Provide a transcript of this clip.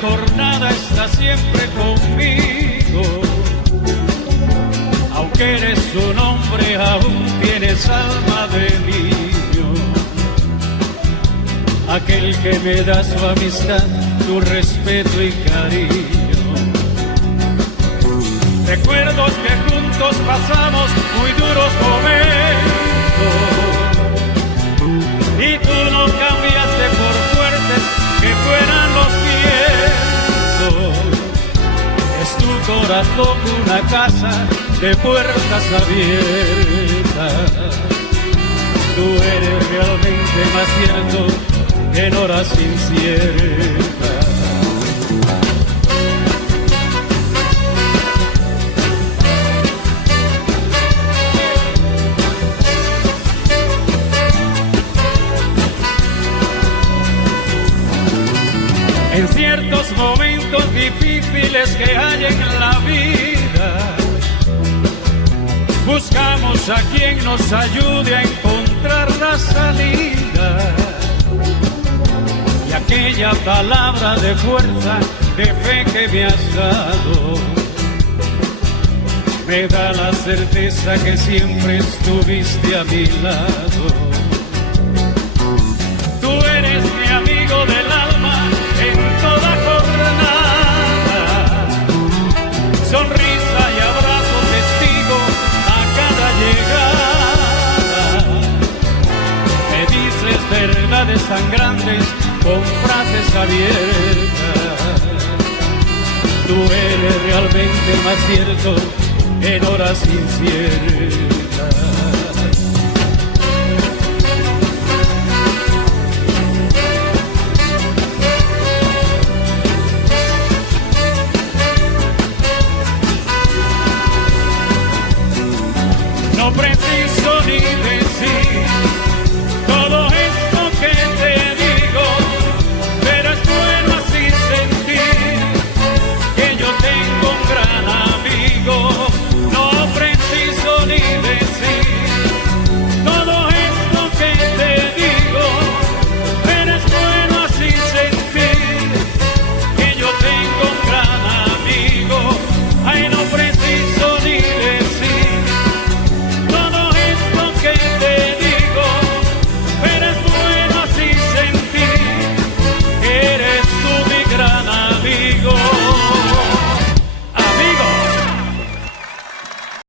jornada está siempre conmigo. Aunque eres un hombre, aún tienes alma de niño. Aquel que me da su amistad, tu respeto y cariño. Recuerdos que juntos pasamos muy duros momentos, y tú no cambiaste por fuertes que fueran los vientos. Es tu corazón una casa de puertas abiertas. Tú eres realmente más cierto en horas inciertas. En ciertos momentos difíciles que hay en la vida, buscamos a quien nos ayude a encontrar la salida. Y aquella palabra de fuerza, de fe que me has dado, me da la certeza que siempre estuviste a mi lado. Tú eres mi amigo del alma en toda jornada, sonrisa y abrazo testigo a cada llegada. Me dices verdades tan grandes con frases abiertas. Tú eres realmente más cierto en horas inciertas.